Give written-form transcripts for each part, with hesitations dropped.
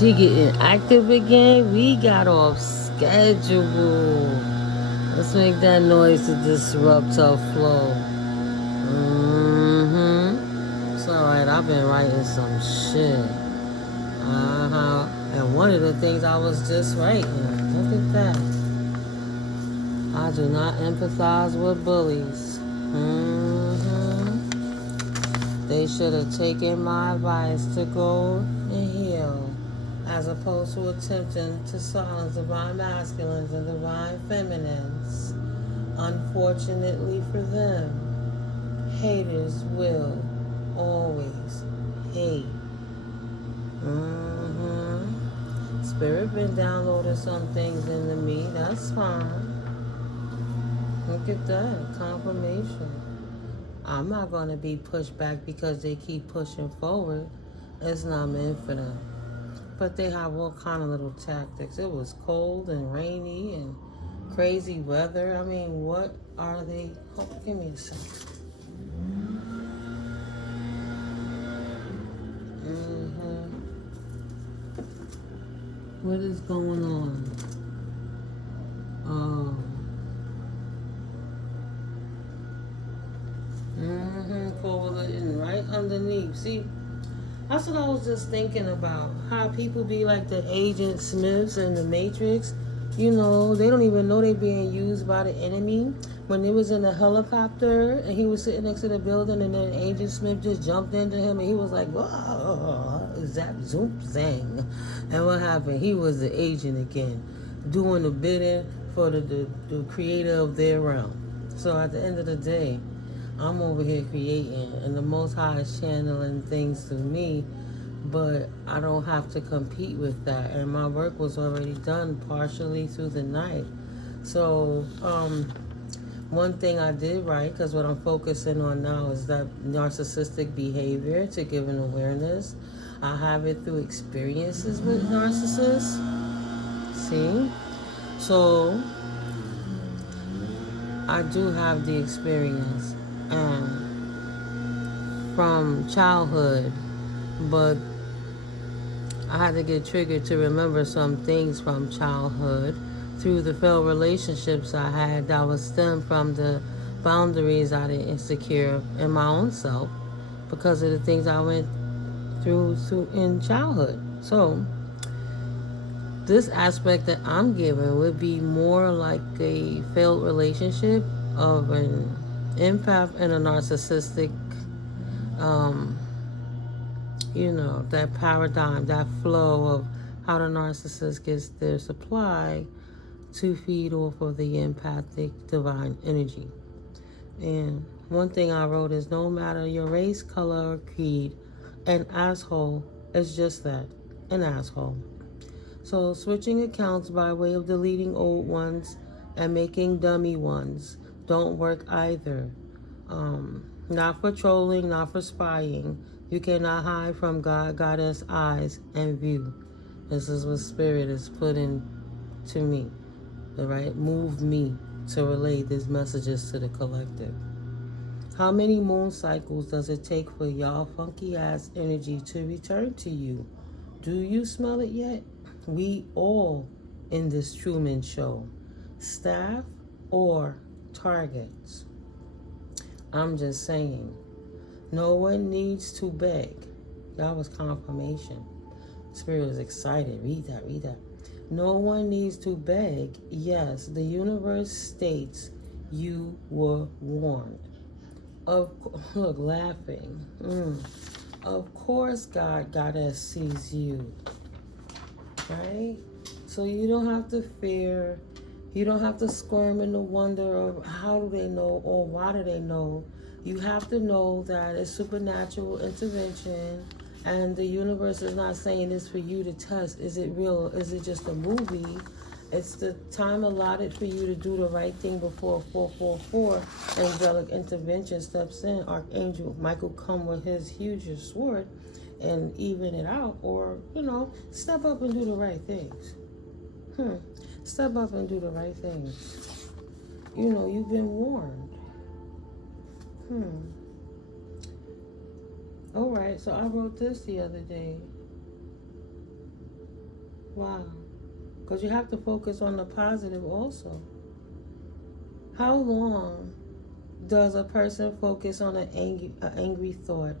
she getting active again. We got off schedule. Let's make that noise to disrupt her flow. It's alright. I've been writing some shit. And one of the things I was just writing. Look at that. I do not empathize with bullies. They should have taken my advice to go and heal, as opposed to attempting to silence divine masculines and divine feminines. Unfortunately for them, haters will always hate. Spirit been downloading some things into me. That's fine. Look at that. Confirmation. I'm not going to be pushed back because they keep pushing forward. It's not meant for them. But they have all kind of little tactics. It was cold and rainy and crazy weather. I mean, what are they? Oh, give me a second. What is going on? Coalition right underneath. See, that's what I was just thinking about. How people be like the Agent Smiths in the Matrix. You know, they don't even know they're being used by the enemy. When they was in the helicopter and he was sitting next to the building and then Agent Smith just jumped into him and he was like, whoa, zap, zoom, zang. And what happened? He was the agent again, doing the bidding for the creator of their realm. So at the end of the day, I'm over here creating, and the Most High is channeling things to me, but I don't have to compete with that. And my work was already done partially through the night. So, one thing I did write, because what I'm focusing on now is that narcissistic behavior to give an awareness. I have it through experiences with narcissists. See? So, I do have the experience. From childhood, but I had to get triggered to remember some things from childhood through the failed relationships I had that was stemmed from the boundaries I didn't secure in my own self because of the things I went through in childhood. So this aspect that I'm giving would be more like a failed relationship of an empath and a narcissistic, that paradigm, that flow of how the narcissist gets their supply to feed off of the empathic divine energy. And one thing I wrote is, no matter your race, color, or creed, an asshole is just that, an asshole. So switching accounts by way of deleting old ones and making dummy ones don't work either. Not for trolling, not for spying. You cannot hide from God, Goddess eyes and view. This is what Spirit is putting to me. All right? Move me to relay these messages to the collective. How many moon cycles does it take for y'all funky ass energy to return to you? Do you smell it yet? We all in this Truman Show. Staff or targets? I'm just saying. No one needs to beg. That was confirmation. Spirit was excited. Read that. No one needs to beg. Yes, the universe states you were warned. Look, laughing. Of course God, Goddess sees you. Right? So you don't have to fear. You don't have to squirm in the wonder of how do they know or why do they know. You have to know that it's supernatural intervention and the universe is not saying this for you to test. Is it real? Is it just a movie? It's the time allotted for you to do the right thing before 444 angelic intervention steps in. Archangel Michael come with his huge sword and even it out, or, step up and do the right things. Step up and do the right things. You've been warned. All right, so I wrote this the other day. Wow. Because you have to focus on the positive also. How long does a person focus on an angry thought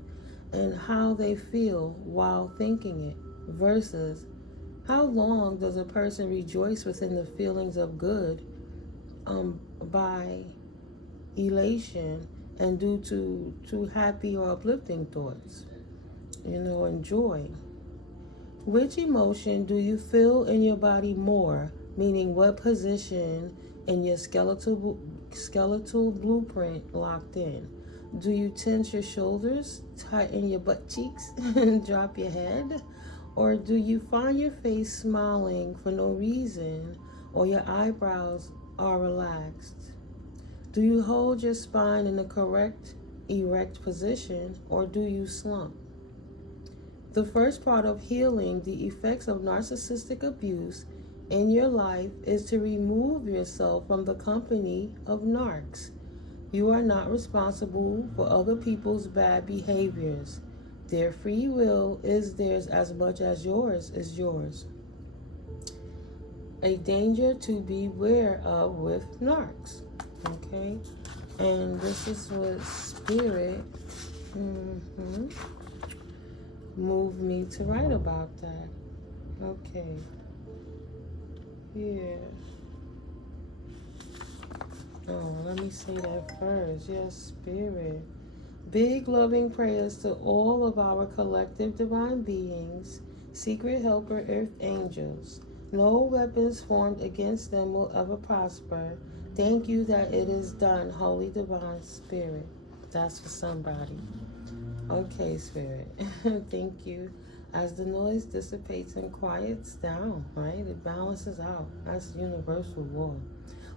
and how they feel while thinking it versus how long does a person rejoice within the feelings of good by elation and due to happy or uplifting thoughts, and joy? Which emotion do you feel in your body more? Meaning, what position in your skeletal blueprint locked in? Do you tense your shoulders, tighten your butt cheeks, and drop your head? Or do you find your face smiling for no reason, or your eyebrows are relaxed? Do you hold your spine in the correct erect position, or do you slump? The first part of healing the effects of narcissistic abuse in your life is to remove yourself from the company of narcs. You are not responsible for other people's bad behaviors. Their free will is theirs as much as yours is yours. A danger to beware of with narcs. Okay? And this is what Spirit moved me to write about that. Okay. Yeah. Oh, let me say that first. Yes, Spirit. Big loving prayers to all of our collective divine beings, secret helper earth angels. No weapons formed against them will ever prosper. Thank you that it is done, Holy Divine Spirit. That's for somebody. Okay, Spirit. Thank you. As the noise dissipates and quiets down, right? It balances out. That's universal law.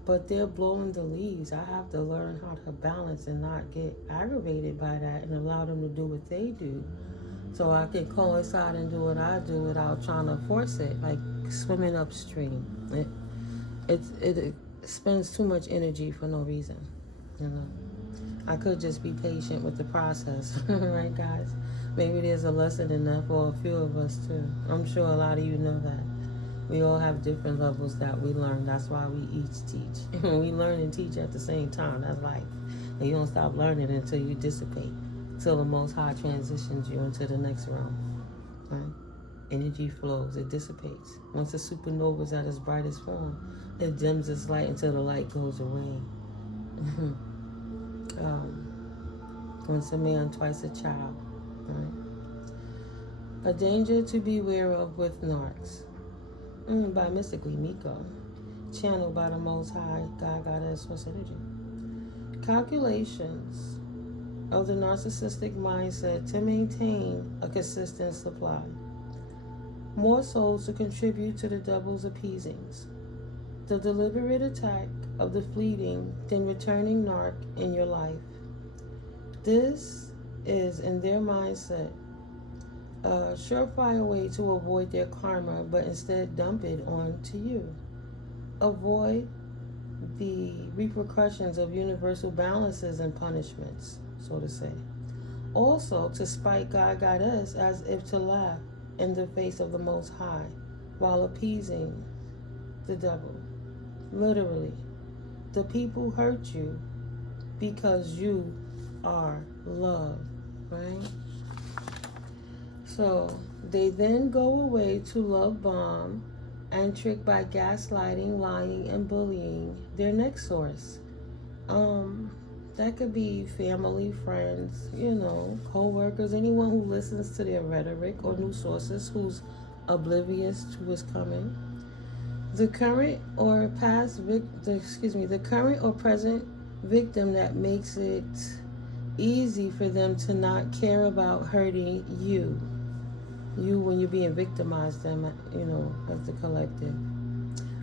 But they're blowing the leaves. I have to learn how to balance and not get aggravated by that and allow them to do what they do. So I can coincide and do what I do without trying to force it, like swimming upstream. It spends too much energy for no reason, I could just be patient with the process, right, guys? Maybe there's a lesson in that for a few of us, too. I'm sure a lot of you know that. We all have different levels that we learn. That's why we each teach. We learn and teach at the same time. That's life. And you don't stop learning until you dissipate, till the Most High transitions you into the next realm, right? Energy flows. It dissipates. Once the supernova is at its brightest form, it dims its light until the light goes away. Once a man, twice a child, right? A danger to beware of with narcs. By Mystically Miko, channeled by the Most High, God, Goddess, Source Energy. Calculations of the narcissistic mindset to maintain a consistent supply. More souls to contribute to the devil's appeasings. The deliberate attack of the fleeting, then returning narc in your life. This is, in their mindset, a surefire way to avoid their karma, but instead dump it onto you. Avoid the repercussions of universal balances and punishments, so to say. Also, to spite God, Goddess, as if to laugh in the face of the Most High, while appeasing the devil. Literally, the people hurt you because you are love, right? So they then go away to love bomb and trick by gaslighting, lying, and bullying their next source. That could be family, friends, co-workers, anyone who listens to their rhetoric or new sources who's oblivious to what's coming. The current or present victim that makes it easy for them to not care about hurting you when you're being victimized, them, as the collective.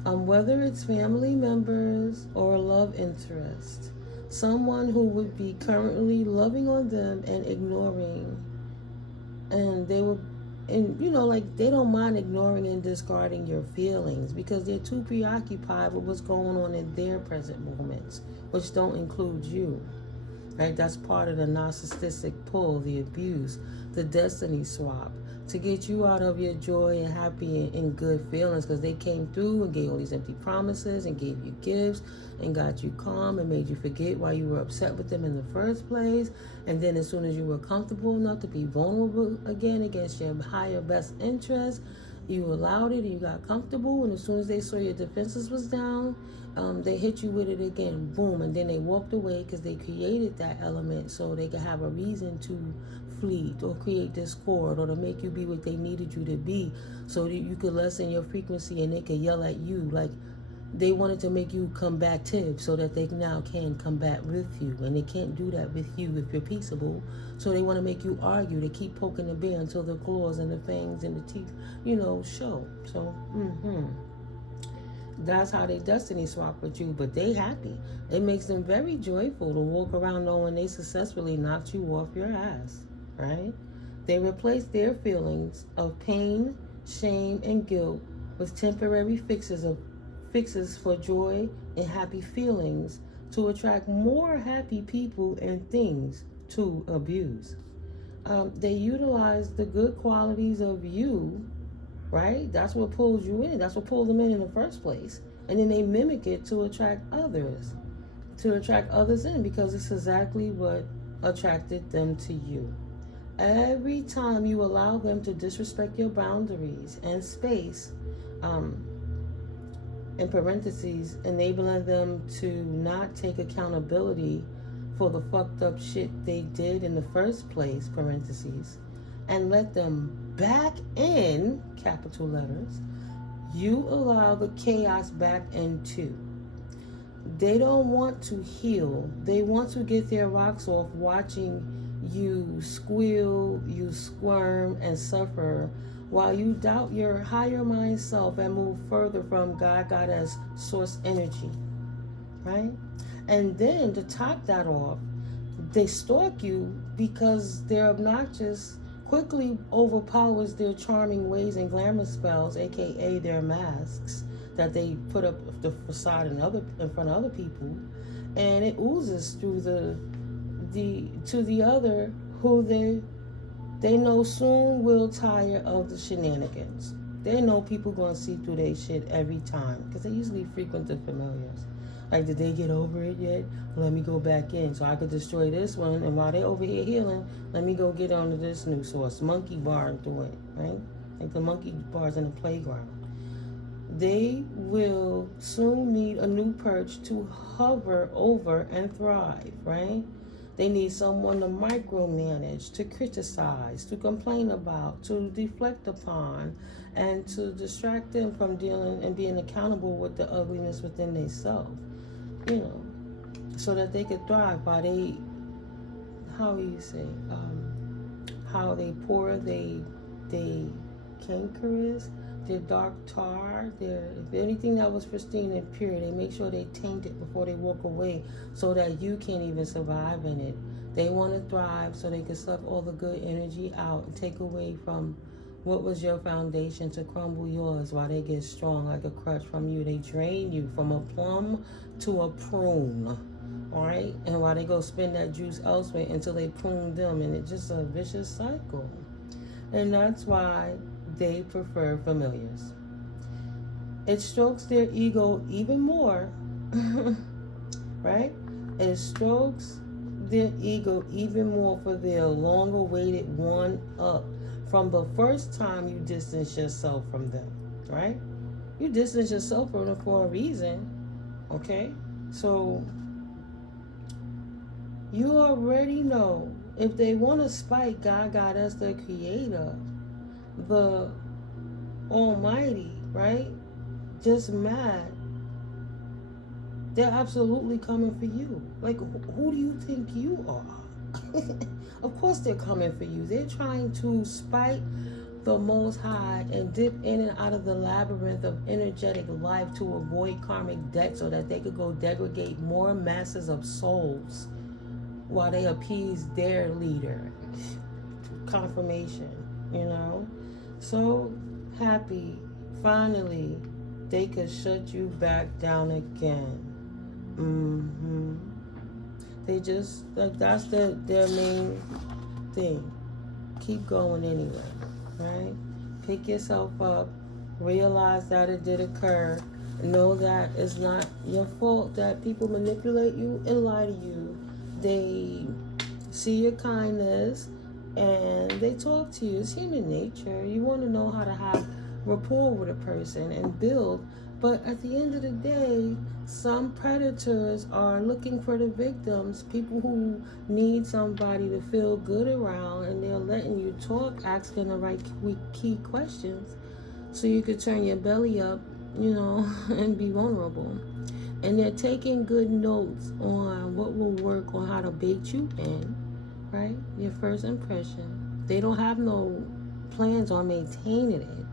Whether it's family members or a love interest, someone who would be currently loving on them and ignoring, and they don't mind ignoring and discarding your feelings because they're too preoccupied with what's going on in their present moments, which don't include you. Right? That's part of the narcissistic pull, the abuse, the destiny swap, to get you out of your joy and happy and good feelings, because they came through and gave all these empty promises and gave you gifts and got you calm and made you forget why you were upset with them in the first place. And then as soon as you were comfortable enough to be vulnerable again against your higher best interest, you allowed it and you got comfortable. And as soon as they saw your defenses was down, they hit you with it again, boom. And then they walked away because they created that element so they could have a reason to flee or create discord or to make you be what they needed you to be, so that you could lessen your frequency and they could yell at you. Like, they wanted to make you combative so that they now can combat with you, and they can't do that with you if you're peaceable. So they want to make you argue. They keep poking the bear until the claws and the fangs and the teeth, show. So, that's how they destiny swap with you, but they happy. It makes them very joyful to walk around knowing they successfully knocked you off your ass, right? They replace their feelings of pain, shame, and guilt with temporary fixes for joy and happy feelings to attract more happy people and things to abuse. They utilize the good qualities of you, right? That's what pulls you in. That's what pulled them in the first place. And then they mimic it to attract others in, because it's exactly what attracted them to you. Every time you allow them to disrespect your boundaries and space, in parentheses, enabling them to not take accountability for the fucked up shit they did in the first place, parentheses, and let them back in, capital letters, you allow the chaos back in too. They don't want to heal. They want to get their rocks off watching you squeal, you squirm, and suffer while you doubt your higher mind self and move further from God, Goddess, source energy, right? And then to top that off, they stalk you because they're obnoxious, quickly overpowers their charming ways and glamour spells, aka their masks that they put up the facade in front of other people, and it oozes through to the other, who they know soon will tire of the shenanigans. They know people gonna see through their shit every time, because they usually frequent the familiars. Like, did they get over it yet? Let me go back in so I could destroy this one, and while they over here healing, let me go get onto this new source. Monkey bar through it, right? Like the monkey bars in the playground. They will soon need a new perch to hover over and thrive, right? They need someone to micromanage, to criticize, to complain about, to deflect upon, and to distract them from dealing and being accountable with the ugliness within themselves, so that they could thrive by how they pour they cankerous, their dark tar, if anything that was pristine and pure, they make sure they taint it before they walk away so that you can't even survive in it. They want to thrive so they can suck all the good energy out and take away from what was your foundation to crumble yours while they get strong like a crutch from you. They drain you from a plum to a prune, all right? And while they go spend that juice elsewhere until they prune them, and it's just a vicious cycle. And that's why they prefer familiars. It strokes their ego even more, right? It strokes their ego even more for their long-awaited one-up from the first time you distance yourself from them, right? You distance yourself from them for a reason, okay? So you already know if they want to spite God, Goddess, the Creator, the Almighty, right? Just mad. They're absolutely coming for you. Like, who do you think you are? Of course they're coming for you. They're trying to spite the Most High and dip in and out of the labyrinth of energetic life to avoid karmic debt so that they could go degrade more masses of souls while they appease their leader. Confirmation, So happy, finally, they could shut you back down again. They just, that's their main thing. Keep going anyway, right? Pick yourself up, realize that it did occur, know that it's not your fault that people manipulate you and lie to you. They see your kindness and they talk to you. It's human nature. You want to know how to have rapport with a person and build. But at the end of the day, some predators are looking for the victims, people who need somebody to feel good around, and they're letting you talk, asking the right key questions so you could turn your belly up, you know, and be vulnerable. And they're taking good notes on what will work on how to bait you in, right? Your first impression. They don't have no plans on maintaining it.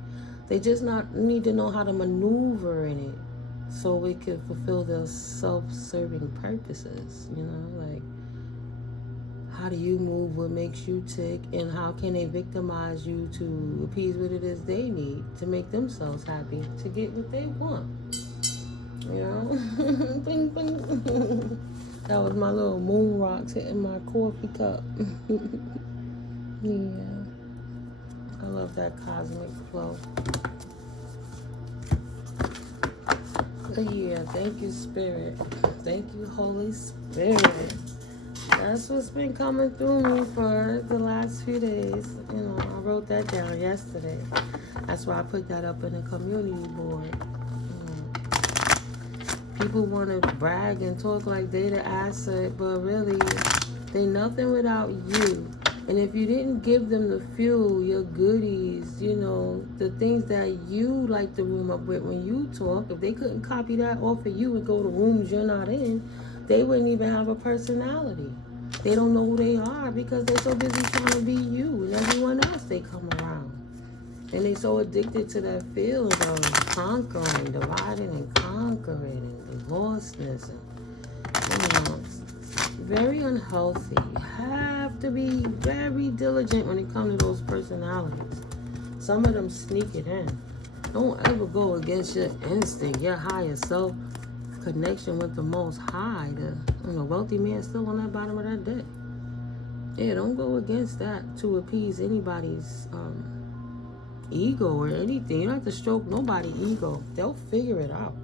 They just need to know how to maneuver in it so it can fulfill their self-serving purposes, you know, like how do you move what makes you tick, and how can they victimize you to appease what it is they need to make themselves happy, to get what they want, you know. Bing, bing. That was my little moon rocks hitting my coffee cup. Yeah. I love that cosmic flow. But yeah, thank you, Spirit. Thank you, Holy Spirit. That's what's been coming through me for the last few days. You know, I wrote that down yesterday. That's why I put that up in the community board. People want to brag and talk like they the asset, but really, they nothing without you. And if you didn't give them the fuel, your goodies, you know, the things that you like to room up with when you talk, if they couldn't copy that off of you and go to rooms you're not in, they wouldn't even have a personality. They don't know who they are because they're so busy trying to be you and everyone else they come around. And they're so addicted to that feeling of conquering, dividing and conquering, and divorceness, and, you know, very unhealthy. You have to be very diligent when it comes to those personalities. Some of them sneak it in. Don't ever go against your instinct, your higher self connection with the Most High. The wealthy man still on that bottom of that deck. Yeah, don't go against that to appease anybody's ego or anything. You don't have to stroke nobody's ego. They'll figure it out.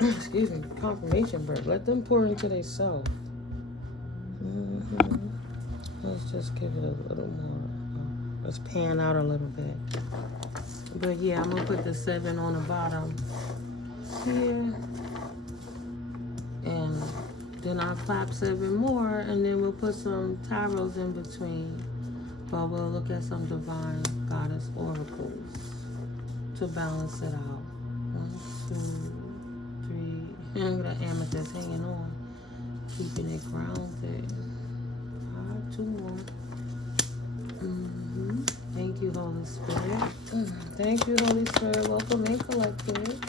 Excuse me, confirmation break. Let them pour into themselves. Let's just give it a little more. Let's pan out a little bit. But yeah, I'm gonna put the 7 on the bottom here, and then I'll clap 7 more, and then we'll put some tarots in between. But we'll look at some divine goddess oracles to balance it out. 1, 2, 3. And the amethyst hanging on, keeping it grounded. 5, 2 more. Thank you, Holy Spirit. Thank you, Holy Spirit. Welcome and collective.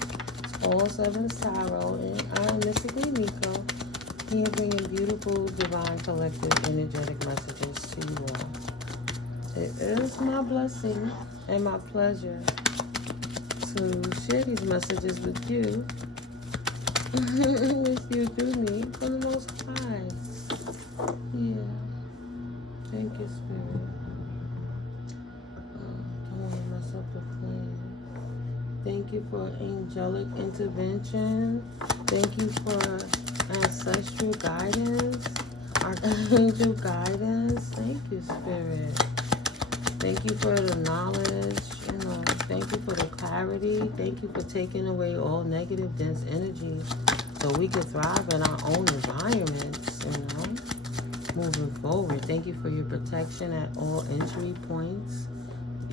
All 7 Tarot, and I am Mystically Miko, here bringing beautiful, divine, collective, energetic messages to you all. It is my blessing and my pleasure to share these messages with you, with you through me, from the Most High. Yeah. Thank you, Spirit. Don't want to mess up the plan. Thank you for angelic intervention. Thank you for ancestral guidance, archangel guidance. Thank you, Spirit. Thank you for the knowledge. You know, thank you for the clarity. Thank you for taking away all negative, dense energy so we can thrive in our own environments, you know, moving forward. Thank you for your protection at all entry points,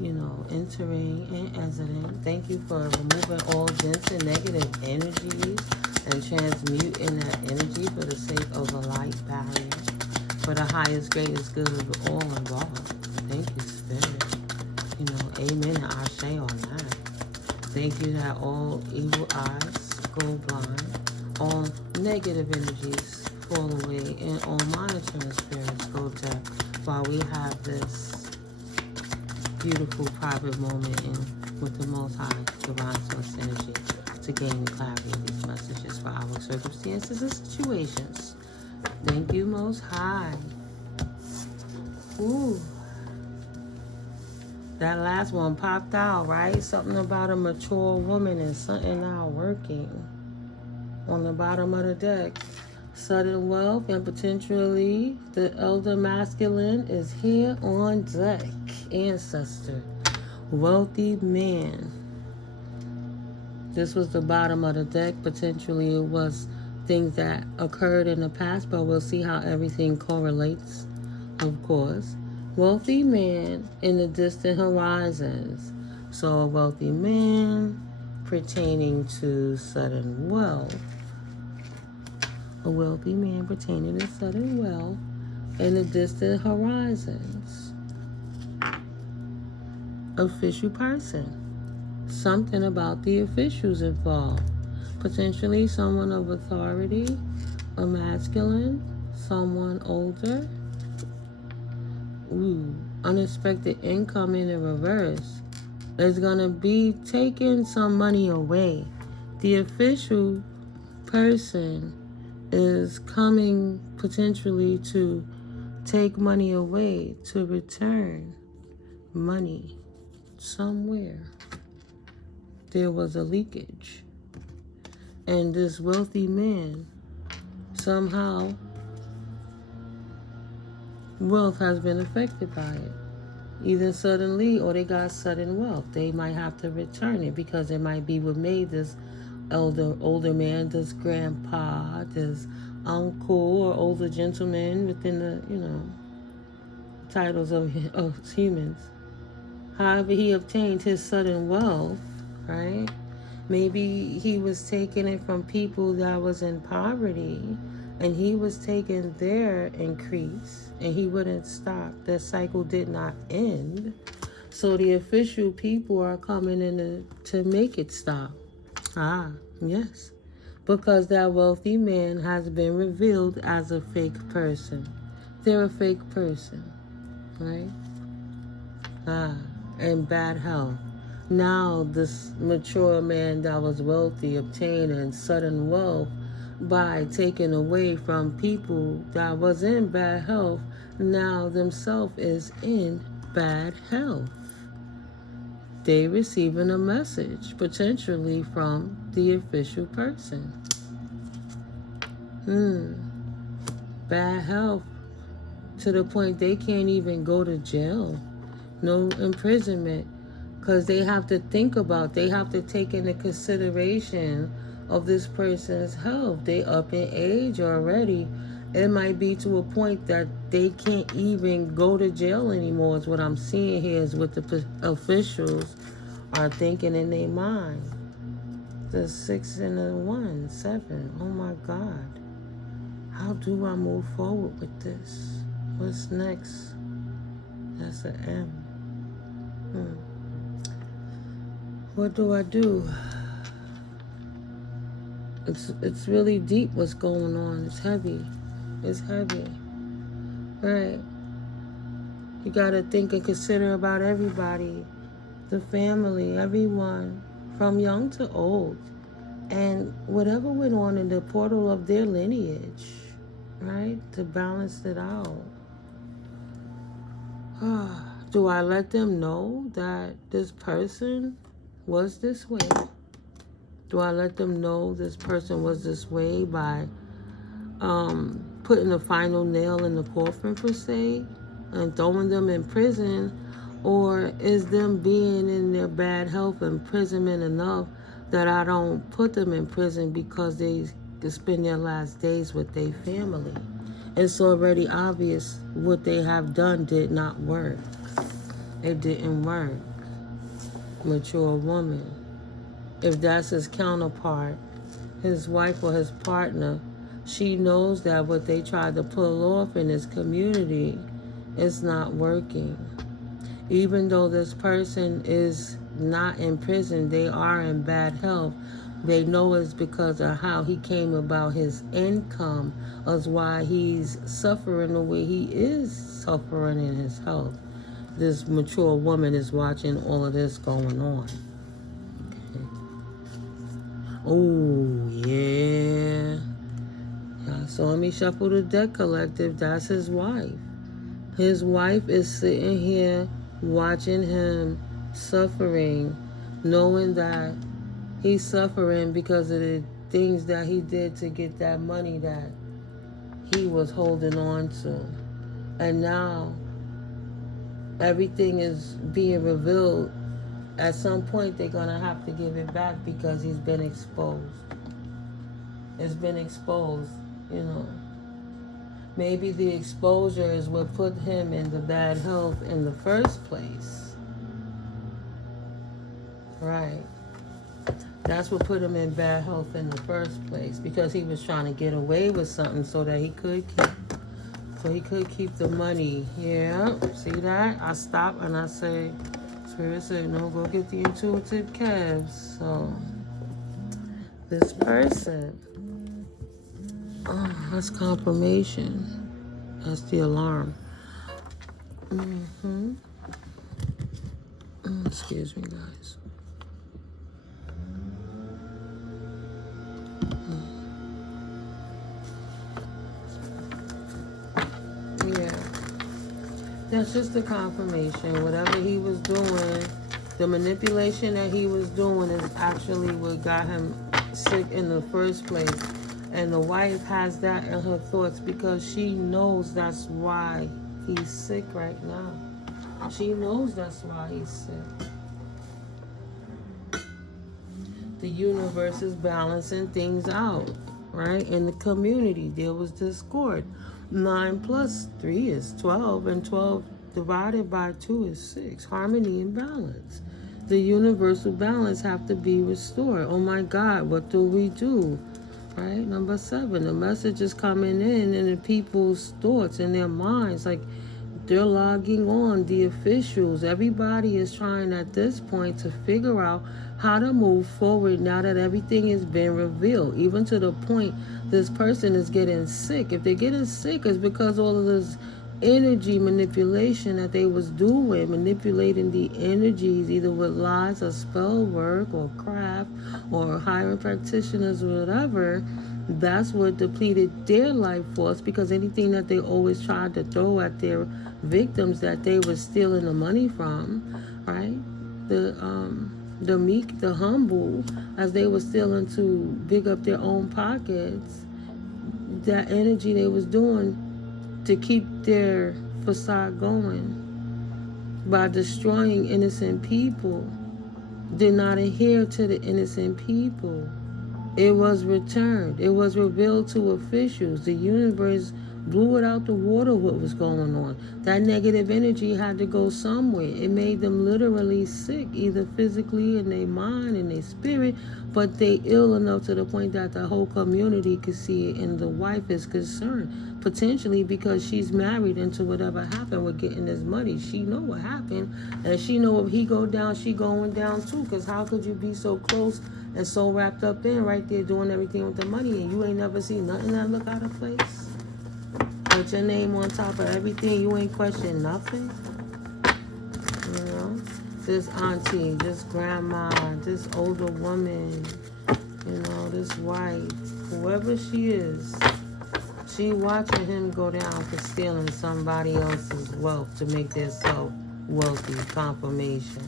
you know, entering and exiting. Thank you for removing all dense and negative energies and transmuting that energy for the sake of a light barrier, for the highest, greatest good of all involved. Thank you, Spirit. You know, amen and ashe on that. Thank you that all evil eyes go blind, all negative energies fall away, and all monitoring spirits go deaf while we have this beautiful private moment with the Most High divine source energy to gain clarity of these messages for our circumstances and situations. Thank you, Most High. Ooh. That last one popped out, right? Something about a mature woman and something not working. On the bottom of the deck, sudden wealth and potentially the elder masculine is here on deck. Ancestor, wealthy man. This was the bottom of the deck. Potentially it was things that occurred in the past, but we'll see how everything correlates, of course. Wealthy man in the distant horizons. So a wealthy man pertaining to sudden wealth. A wealthy man pertaining to sudden wealth in the distant horizons. Official person. Something about the officials involved. Potentially someone of authority, a masculine, someone older. Ooh, unexpected income in the reverse. Is going to be taking some money away. The official person is coming potentially to take money away, to return money somewhere. There was a leakage. And this wealthy man, somehow, wealth has been affected by it. Either suddenly or they got sudden wealth. They might have to return it because it might be what made this older man, this grandpa, this uncle or older gentleman within the, titles of humans. However he obtained his sudden wealth, right? Maybe he was taking it from people that was in poverty and he was taking their increase and he wouldn't stop. The cycle did not end. So the official people are coming in to make it stop. Ah, yes. Because that wealthy man has been revealed as a fake person. They're a fake person, right? And bad health. Now this mature man that was wealthy obtaining sudden wealth by taking away from people that was in bad health, now themselves is in bad health. They receiving a message potentially from the official person. Bad health to the point they can't even go to jail. No imprisonment. Because they have to think about, they have to take into consideration of this person's health. They up in age already. It might be to a point that they can't even go to jail anymore is what I'm seeing here is what the officials are thinking in their mind. The 6 and the 1, 7. Oh my God. How do I move forward with this? What's next? That's an M. What do I do? It's really deep what's going on. It's heavy. It's heavy. Right. You gotta think and consider about everybody. The family, everyone, from young to old. And whatever went on in the portal of their lineage, right? To balance it out. Do I let them know that this person was this way? Do I let them know this person was this way by putting the final nail in the coffin, per se, and throwing them in prison? Or is them being in their bad health imprisonment enough that I don't put them in prison because they could spend their last days with their family? It's already obvious what they have done did not work. It didn't work. Mature woman. If that's his counterpart, his wife or his partner, she knows that what they tried to pull off in this community is not working. Even though this person is not in prison, they are in bad health. They know it's because of how he came about his income, is why he's suffering the way he is suffering in his health. This mature woman is watching all of this going on. Oh, yeah. So let me shuffle the deck, collective. That's his wife. His wife is sitting here watching him suffering, knowing that he's suffering because of the things that he did to get that money that he was holding on to. And now everything is being revealed. At some point they're going to have to give it back because he's been exposed. It's been exposed, you know. Maybe the exposure is what put him in the bad health in the first place. Right. That's what put him in bad health in the first place, because he was trying to get away with something so that he could keep the money. Yeah, see that? I stop and I say, Spirit said, no, go get the intuitive calves. So this person, oh, that's confirmation. That's the alarm. Excuse me, guys. Yeah. That's just the confirmation. Whatever he was doing, the manipulation that he was doing is actually what got him sick in the first place. And the wife has that in her thoughts because she knows that's why he's sick right now. She knows that's why he's sick. The universe is balancing things out, right? In the community, there was discord. 9 plus 3 is 12, and 12 divided by 2 is 6. Harmony and balance. The universal balance have to be restored. Oh my God, what do we do? Right? Number 7, the message is coming in the people's thoughts and their minds. Like, they're logging on, the officials. Everybody is trying at this point to figure out how to move forward now that everything has been revealed. Even to the point this person is getting sick. If they're getting sick, it's because all of this energy manipulation that they was doing, manipulating the energies either with lies or spell work or craft or hiring practitioners or whatever. That's what depleted their life force, because anything that they always tried to throw at their victims that they were stealing the money from, right? The meek, the humble, as they were stealing to big up their own pockets, that energy they was doing to keep their facade going by destroying innocent people, did not adhere to the innocent people. It was returned. It was revealed to officials. The universe blew it out the water what was going on. That negative energy had to go somewhere. It made them literally sick, either physically in their mind and their spirit, but they ill enough to the point that the whole community could see it, and the wife is concerned, potentially because she's married into whatever happened with getting this money. She know what happened, and she know if he go down, she going down too, because how could you be so close and so wrapped up in right there doing everything with the money, and you ain't never seen nothing that look out of place? Put your name on top of everything, you ain't question nothing. You know, this auntie, this grandma, this older woman, you know, this wife, whoever she is, she watching him go down for stealing somebody else's wealth to make themselves wealthy. Confirmation.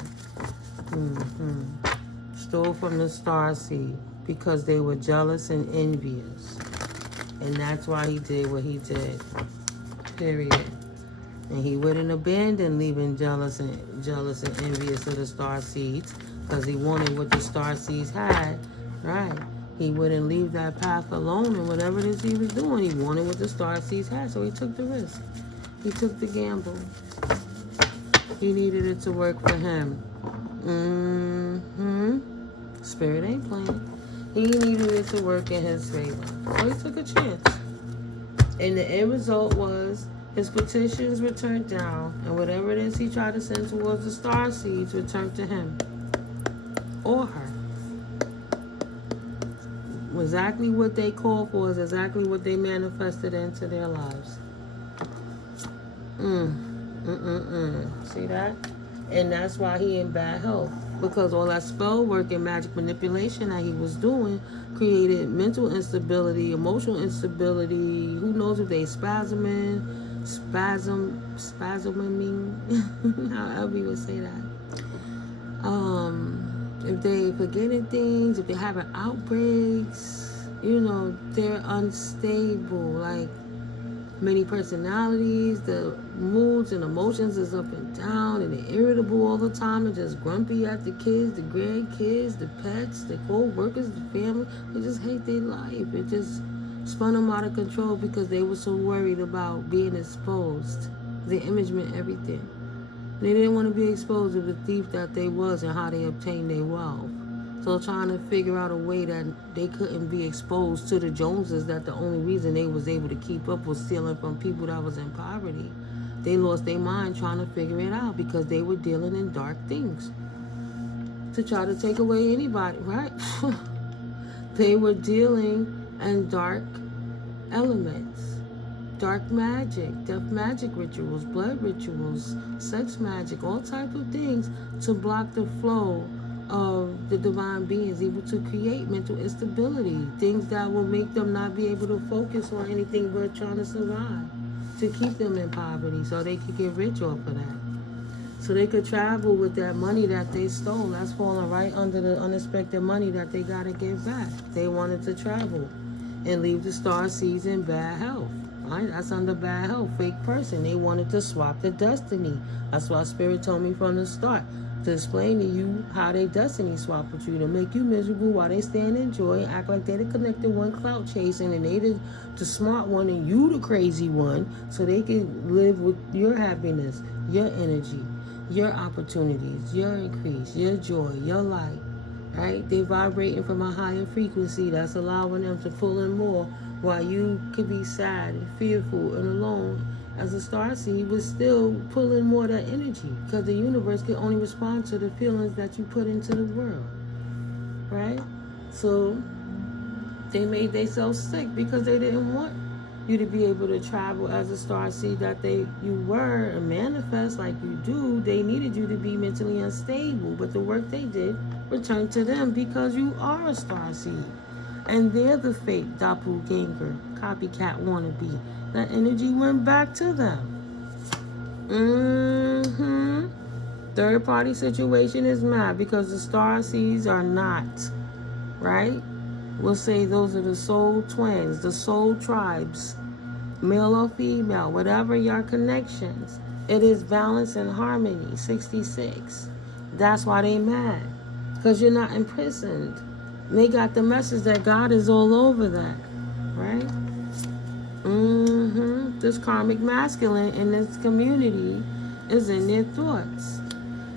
Stole from the starseed because they were jealous and envious. And that's why he did what he did. Period. And he wouldn't abandon leaving jealous and envious of the starseeds, because he wanted what the starseeds had. Right. He wouldn't leave that path alone, and whatever it is he was doing, he wanted what the starseeds had, so he took the risk. He took the gamble. He needed it to work for him. Spirit ain't playing. He needed it to work in his favor. So he took a chance. And the end result was his petitions were turned down, and whatever it is he tried to send towards the star seeds returned to him or her. Exactly what they called for is exactly what they manifested into their lives. See that? And that's why he in bad health. Because all that spell work and magic manipulation that he was doing created mental instability, emotional instability. Who knows if they spasming, spasming, however you would say that. If they forgetting things, if they're having outbreaks, you know, they're unstable, like many personalities, the moods and emotions is up and down, and they're irritable all the time, and just grumpy at the kids, the grandkids, the pets, the co-workers, the family. They just hate their life. It just spun them out of control because they were so worried about being exposed. Their image meant everything. They didn't want to be exposed to the thief that they was and how they obtained their wealth. So trying to figure out a way that they couldn't be exposed to the Joneses, that the only reason they was able to keep up was stealing from people that was in poverty. They lost their mind trying to figure it out because they were dealing in dark things to try to take away anybody, right? They were dealing in dark elements. Dark magic, death magic rituals, blood rituals, sex magic, all type of things to block the flow of the divine beings, able to create mental instability, things that will make them not be able to focus on anything but trying to survive, to keep them in poverty so they could get rich off of that. So they could travel with that money that they stole. That's falling right under the unexpected money that they got to give back. They wanted to travel and leave the star seeds in bad health. Right? That's under bad health, fake person. They wanted to swap the destiny. That's why Spirit told me from the start to explain to you how they destiny swap with you, to make you miserable while they stand in joy and act like they're the connected one, clout chasing, and they the smart one and you the crazy one, so they can live with your happiness, your energy, your opportunities, your increase, your joy, your light. Right? They're vibrating from a higher frequency that's allowing them to pull in more, while you could be sad and fearful and alone as a starseed, but still pulling more of that energy, because the universe can only respond to the feelings that you put into the world, right? So they made themselves sick because they didn't want you to be able to travel as a starseed that you were and manifest like you do. They needed you to be mentally unstable, but the work they did returned to them because you are a starseed. And they're the fake doppelganger, copycat wannabe. That energy went back to them. Third party situation is mad because the star seeds are not, right? We'll say those are the soul twins, the soul tribes, male or female, whatever your connections. It is balance and harmony, 66. That's why they mad, because you're not imprisoned. They got the message that God is all over that, right? This karmic masculine in this community is in their thoughts.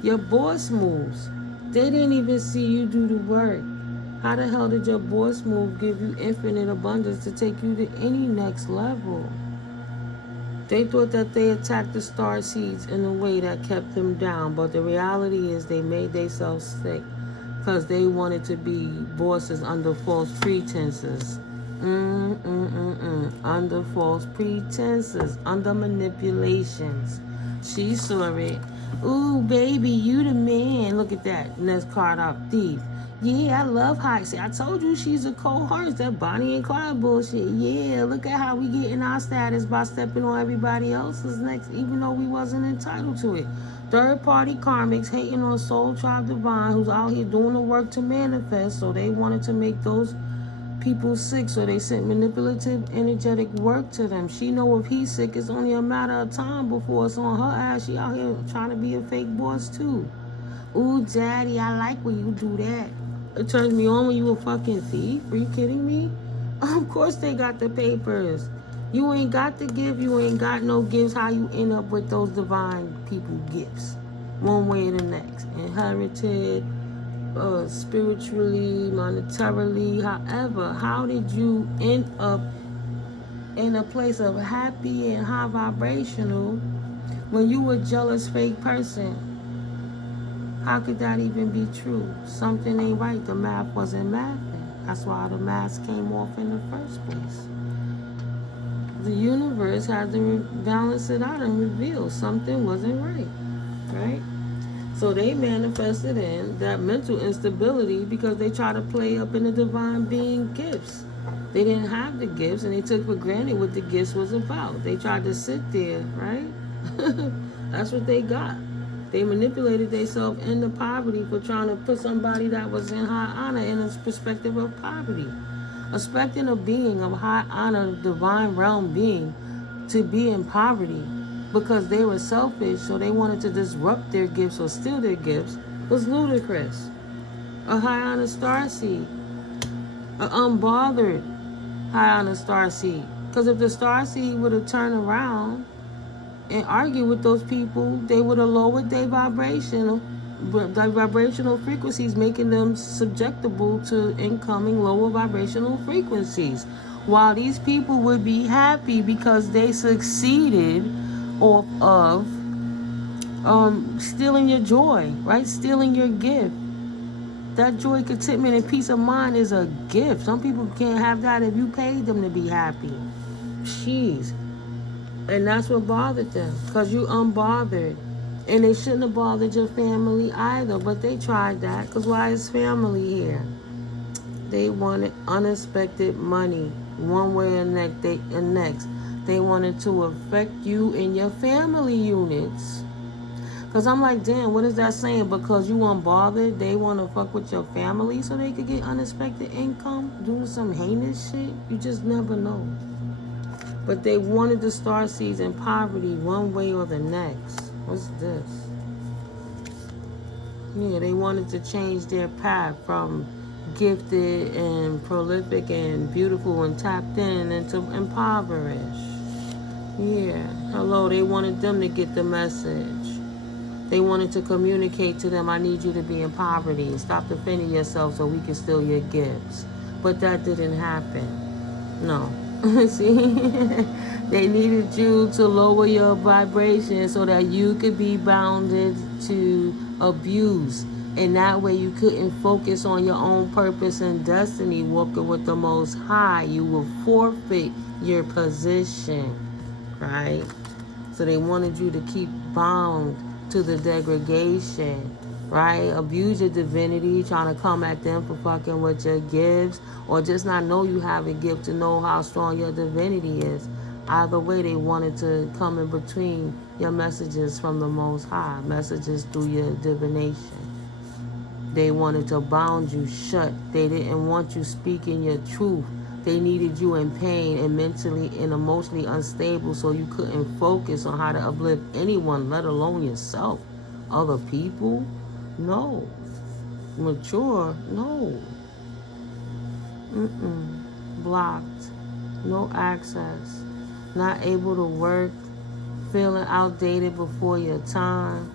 Your boss moves. They didn't even see you do the work. How the hell did your boss move give you infinite abundance to take you to any next level? They thought that they attacked the star seeds in a way that kept them down, but the reality is they made themselves sick, because they wanted to be bosses under false pretenses. Under false pretenses, under manipulations. She saw it. Ooh, baby, you the man. Look at that. Next card up, thief. Yeah, I love how I say. I told you she's a cold heart. That Bonnie and Clyde bullshit. Yeah, look at how we get in our status by stepping on everybody else's necks, even though we wasn't entitled to it. Third party karmics hating on Soul Tribe Divine, who's out here doing the work to manifest. So they wanted to make those people sick. So they sent manipulative, energetic work to them. She know if he's sick, it's only a matter of time before it's on her ass. She out here trying to be a fake boss too. Ooh, daddy, I like when you do that. It turns me on when you a fucking thief. Are you kidding me? Of course they got the papers. You ain't got the gift. You ain't got no gifts. How you end up with those divine people gifts? One way or the next. Inherited, spiritually, monetarily, however. How did you end up in a place of happy and high vibrational when you were a jealous fake person? How could that even be true? Something ain't right. The math wasn't mathing. That's why the mask came off in the first place. The universe had to balance it out and reveal something wasn't right, right? So they manifested in that mental instability because they try to play up in the divine being gifts. They didn't have the gifts, and they took for granted what the gifts was about. They tried to sit there, right? That's what they got. They manipulated themselves into poverty for trying to put somebody that was in high honor in a perspective of poverty. Expecting a being of high honor, divine realm being, to be in poverty because they were selfish, so they wanted to disrupt their gifts or steal their gifts, was ludicrous. A high honor starseed, an unbothered high honor starseed. Because if the starseed would have turned around and argued with those people, they would have lowered their vibrational frequencies, making them susceptible to incoming lower vibrational frequencies. While these people would be happy because they succeeded off of stealing your joy, right? Stealing your gift. That joy, contentment, and peace of mind is a gift. Some people can't have that if you paid them to be happy. Jeez. And that's what bothered them, because you unbothered. And they shouldn't have bothered your family either, but they tried that, because why is family here? They wanted unexpected money, one way or next. They wanted to affect you and your family units. Because I'm like, damn, what is that saying? Because you unbothered, they want to fuck with your family so they could get unexpected income, doing some heinous shit? You just never know. But they wanted the starseeds in poverty one way or the next. What's this? Yeah, they wanted to change their path from gifted and prolific and beautiful and tapped in into impoverished. Yeah, hello, they wanted them to get the message. They wanted to communicate to them, I need you to be in poverty. Stop defending yourself so we can steal your gifts. But that didn't happen. No. See? They needed you to lower your vibration so that you could be bounded to abuse. And that way you couldn't focus on your own purpose and destiny, walking with the Most High. You will forfeit your position, right? So they wanted you to keep bound to the degradation, right? Abuse your divinity, trying to come at them for fucking with your gifts, or just not know you have a gift to know how strong your divinity is. Either way, they wanted to come in between your messages from the Most High, messages through your divination. They wanted to bound you shut. They didn't want you speaking your truth. They needed you in pain and mentally and emotionally unstable, so you couldn't focus on how to uplift anyone, let alone yourself. Other people? No. Mature? No. Blocked. No access. Not able to work. Feeling outdated before your time.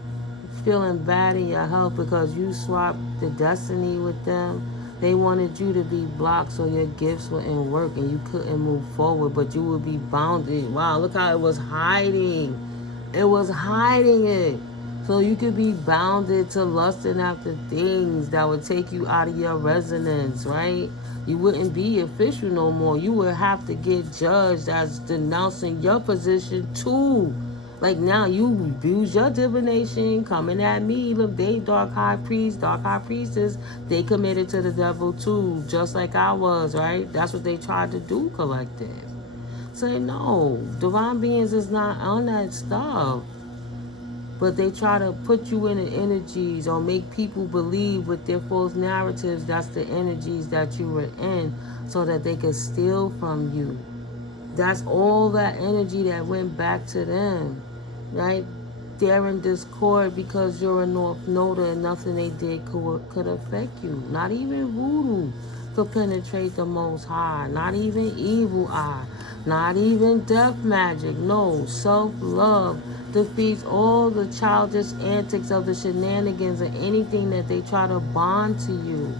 Feeling bad in your health because you swapped the destiny with them. They wanted you to be blocked so your gifts wouldn't work and you couldn't move forward, but you would be bounded. Wow, look how it was hiding. It was hiding it. So you could be bounded to lusting after things that would take you out of your resonance, right? You wouldn't be official no more. You would have to get judged as denouncing your position too. Like now you abuse your divination, coming at me. Look, they dark high priest, dark high priestess. They committed to the devil too, just like I was, right? That's what they tried to do, collective. Say no, divine beings is not on that stuff. But they try to put you in the energies or make people believe with their false narratives that's the energies that you were in so that they could steal from you. That's all that energy that went back to them, right? They're in discord because you're a North Noda and nothing they did could affect you. Not even voodoo could penetrate the Most High. Not even evil eye. Not even death magic. No, self-love defeats all the childish antics of the shenanigans and anything that they try to bond to you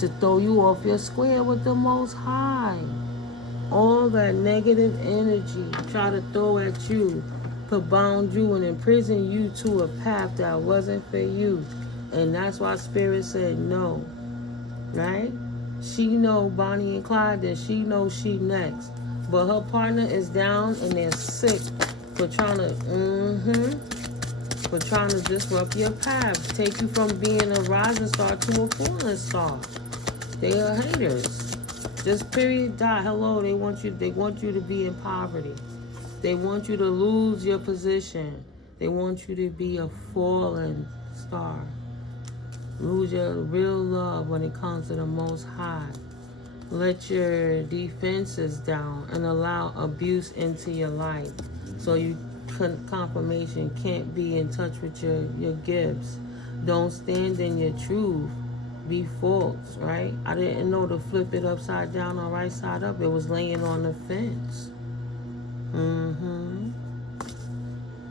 to throw you off your square with the Most High. All that negative energy try to throw at you to bound you and imprison you to a path that wasn't for you. And that's why Spirit said no, right? She know Bonnie and Clyde, then she knows she next. But her partner is down and they're sick for trying to disrupt your path, take you from being a rising star to a falling star. They are haters. Just period, dot, hello. They want you to be in poverty. They want you to lose your position. They want you to be a fallen star. Lose your real love when it comes to the Most High. Let your defenses down and allow abuse into your life. So you confirmation can't be in touch with your gifts. Don't stand in your truth. Be false, right? I didn't know to flip it upside down or right side up. It was laying on the fence.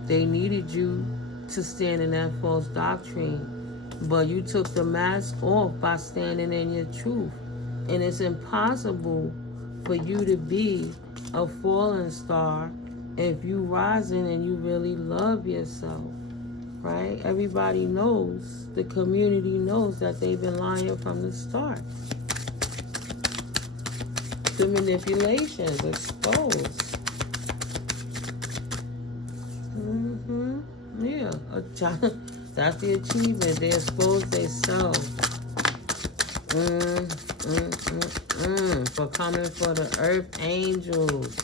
They needed you to stand in that false doctrine, but you took the mask off by standing in your truth. And it's impossible for you to be a fallen star if you rising and you really love yourself, right? Everybody knows, the community knows that they've been lying from the start. The manipulations exposed. Yeah, that's the achievement. They expose themselves. For coming for the earth angels.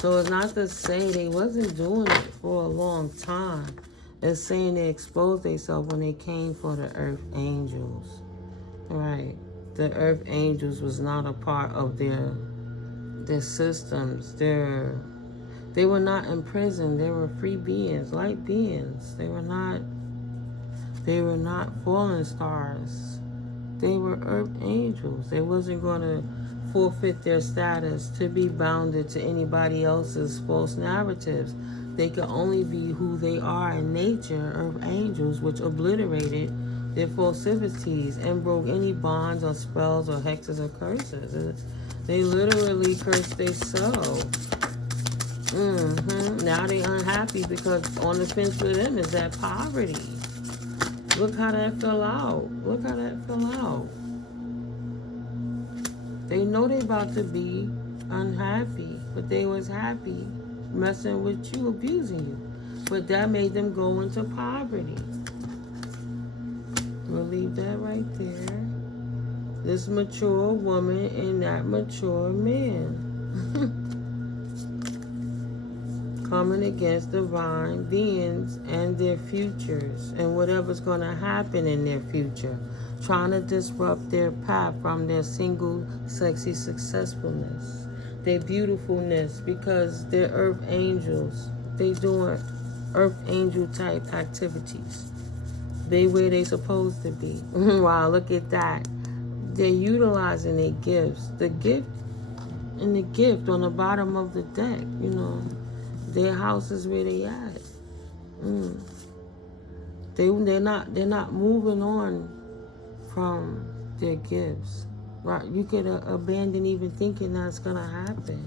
So it's not to say they wasn't doing it for a long time. It's saying they exposed themselves when they came for the earth angels. Right. The earth angels was not a part of their systems. They were not in prison. They were free beings, light beings. They were not fallen stars. They were earth angels. They wasn't going to forfeit their status to be bounded to anybody else's false narratives. They could only be who they are in nature, earth angels, which obliterated their falsities and broke any bonds or spells or hexes or curses. They literally cursed themselves. Now they unhappy because on the fence for them is that poverty. Look how that fell out. Look how that fell out. They know they about to be unhappy, but they was happy messing with you, abusing you. But that made them go into poverty. We'll leave that right there. This mature woman and that mature man. Coming against divine beings and their futures and whatever's going to happen in their future. Trying to disrupt their path from their single, sexy successfulness. Their beautifulness, because they're earth angels. They doing earth angel type activities. They where they supposed to be. Wow, look at that. They're utilizing their gifts. The gift and the gift on the bottom of the deck, you know. Their house is where they at. They're not moving on from their gifts. Right? You could abandon even thinking that's gonna happen.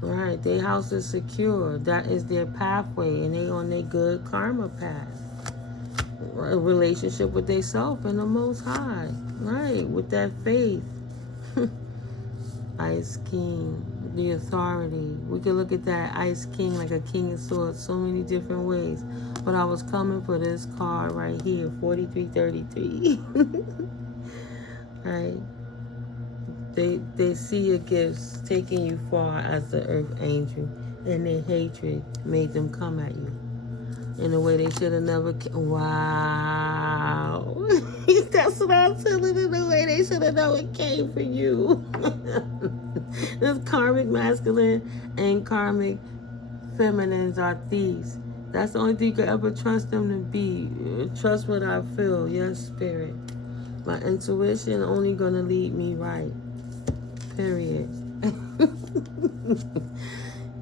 Right? Their house is secure. That is their pathway, and they on their good karma path. A relationship with themselves and the Most High. Right? With that faith. Ice King. The authority. We could look at that Ice King like a king of swords so many different ways. But I was coming for this card right here, 4333. Right? They see your gifts taking you far as the earth angel, and their hatred made them come at you in a way they should have never. Wow. That's what I'm telling you, the way they should have never came for you. This karmic masculine and karmic feminines are thieves. That's the only thing you could ever trust them to be. Trust what I feel. Yes, spirit. My intuition only gonna lead me right. Period.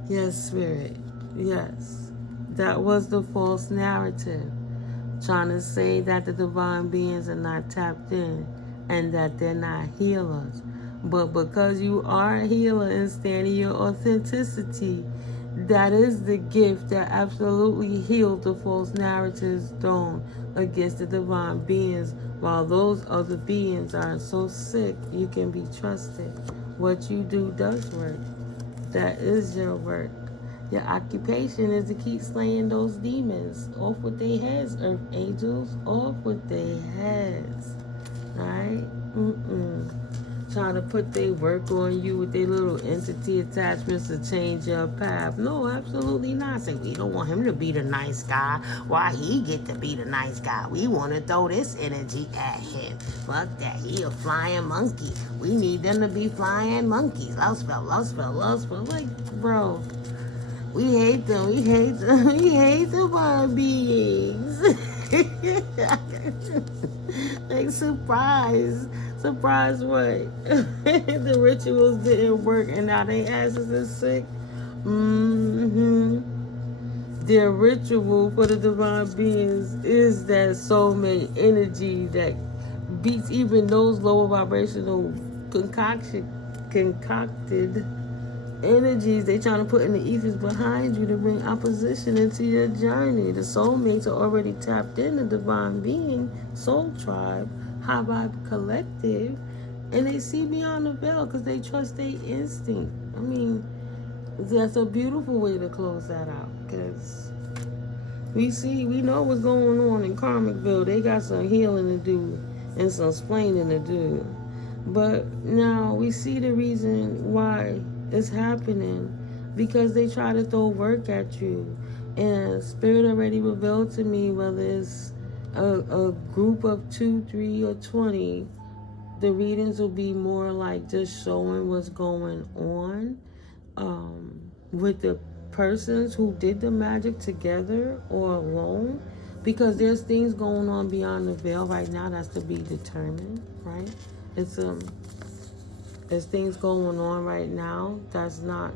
Yes, spirit. Yes. That was the false narrative. Trying to say that the divine beings are not tapped in and that they're not healers. But because you are a healer and stand in your authenticity, that is the gift that absolutely healed the false narratives thrown against the divine beings, while those other beings are so sick you can be trusted. What you do does work. That is your work. Your occupation is to keep slaying those demons. Off with their heads, earth angels. Off with their heads. Right? trying to put their work on you with their little entity attachments to change your path. No, absolutely not. Say, we don't want him to be the nice guy. Why he get to be the nice guy? We want to throw this energy at him. Fuck that. He a flying monkey. We need them to be flying monkeys. Love spell. Like, bro, we hate them. We hate them. We hate divine beings. Like, surprise what? The rituals didn't work and now they asses is sick. Their ritual for the divine beings is that soulmate energy that beats even those lower vibrational concocted energies they trying to put in the ethers behind you to bring opposition into your journey. The soulmates are already tapped in the divine being, soul tribe, high vibe collective, and they see beyond the veil because they trust their instinct. I mean, that's a beautiful way to close that out, because we know what's going on in Karmicville. They got some healing to do and some explaining to do, but now we see the reason why it's happening, because they try to throw work at you. And Spirit already revealed to me, whether it's a group of 2, 3, or 20, the readings will be more like just showing what's going on with the persons who did the magic together or alone, because there's things going on beyond the veil right now that's to be determined, right? There's things going on right now that's not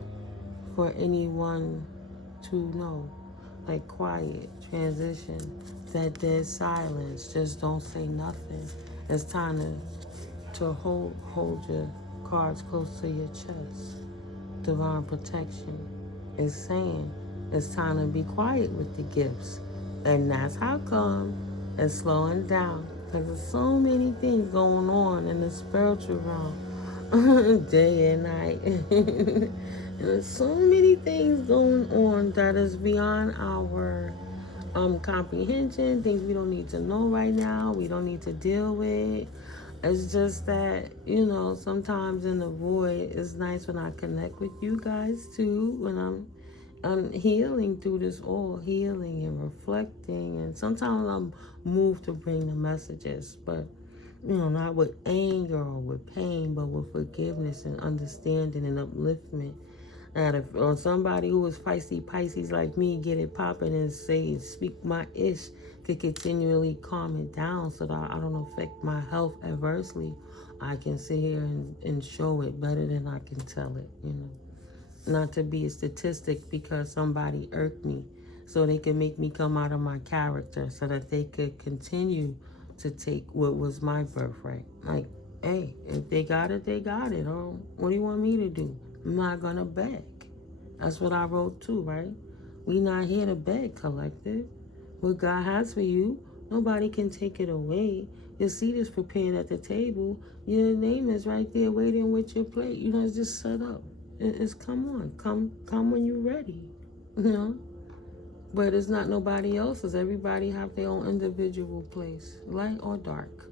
for anyone to know. Like quiet, transition, that dead silence, just don't say nothing. It's time to hold your cards close to your chest. Divine protection is saying it's time to be quiet with the gifts. And that's how come it's slowing down. Because there's so many things going on in the spiritual realm. Day and night. And there's so many things going on that is beyond our comprehension, things we don't need to know right now, we don't need to deal with. It's just that, sometimes in the void, it's nice when I connect with you guys too, when I'm healing through this all, healing and reflecting, and sometimes I'm moved to bring the messages, but not with anger or with pain, but with forgiveness and understanding and upliftment. And if on somebody who is feisty Pisces like me, get it popping and speak my ish, could continually calm it down so that I don't affect my health adversely. I can sit here and show it better than I can tell it, Not to be a statistic because somebody irked me, so they can make me come out of my character so that they could continue to take what was my birthright. Like, hey, if they got it, they got it. Oh, what do you want me to do? I'm not gonna beg. That's what I wrote too, right? We not here to beg, collective. What God has for you, nobody can take it away. Your seat is prepared at the table. Your name is right there waiting with your plate. It's just set up. It's come on, come when you're ready, But it's not nobody else's. Everybody have their own individual place, light or dark.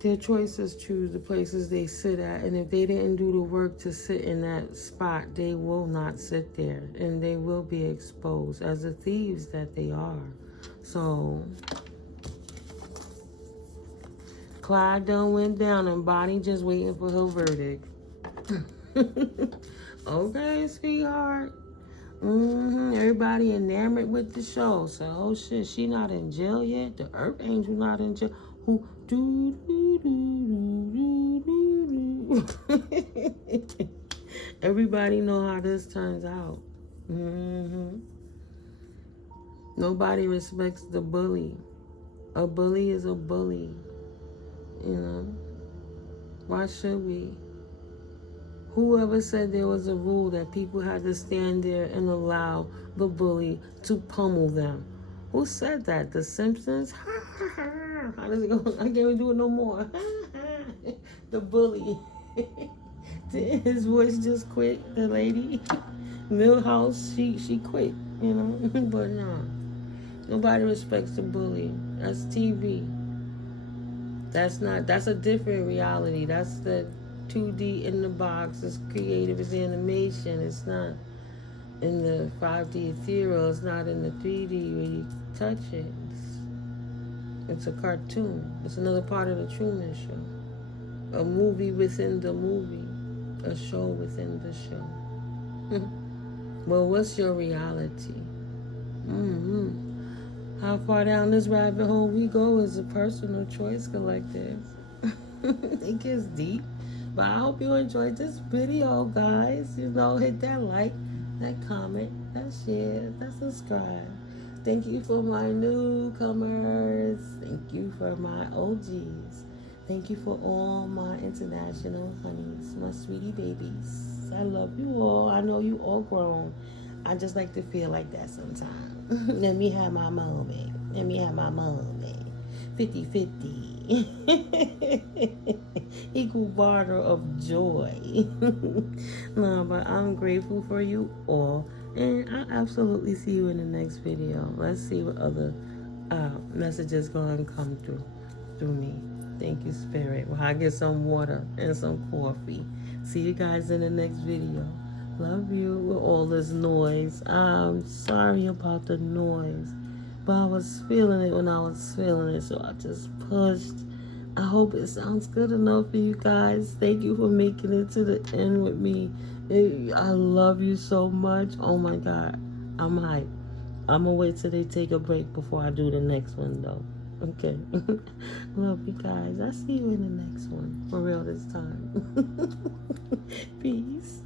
Their choices choose the places they sit at, and if they didn't do the work to sit in that spot, they will not sit there, and they will be exposed as the thieves that they are. So, Clyde done went down, and Bonnie just waiting for her verdict. Okay, sweetheart. Everybody enamored with the show. So, oh shit, she not in jail yet? The Earth Angel not in jail? Who do. Everybody know how this turns out. Nobody respects the bully. A bully is a bully. Why should we? Whoever said there was a rule that people had to stand there and allow the bully to pummel them? Who said that? The Simpsons? How does it go? I can't even do it no more. The bully. Did his voice just quit? The lady? Millhouse, she quit, But no. Nobody respects the bully. That's TV. That's a different reality. That's the 2D in the box. It's creative. It's animation. It's not in the 5D ethereal. It's not in the 3D where you touch it. It's a cartoon. It's another part of the Truman Show. A movie within the movie. A show within the show. Well, what's your reality? How far down this rabbit hole we go is a personal choice, collective. It gets deep. But I hope you enjoyed this video, guys. You know, hit that like, that comment, that share, that subscribe. Thank you for my newcomers. Thank you for my OGs. Thank you for all my international honeys, my sweetie babies. I love you all. I know you all grown. I just like to feel like that sometimes. Let me have my moment. Let me have my moment. 50-50. Equal barter of joy. No, but I'm grateful for you all. And I'll absolutely see you in the next video. Let's see what other messages going to come through me. Thank you, Spirit. Well, I get some water and some coffee. See you guys in the next video. Love you with all this noise. I'm sorry about the noise, but I was feeling it when I was feeling it, so I just pushed. I hope it sounds good enough for you guys. Thank you for making it to the end with me. I love you so much. Oh my God, I'm hyped. I'm gonna wait till they take a break before I do the next one though. Okay. Love you guys. I'll see you in the next one. For real this time. Peace.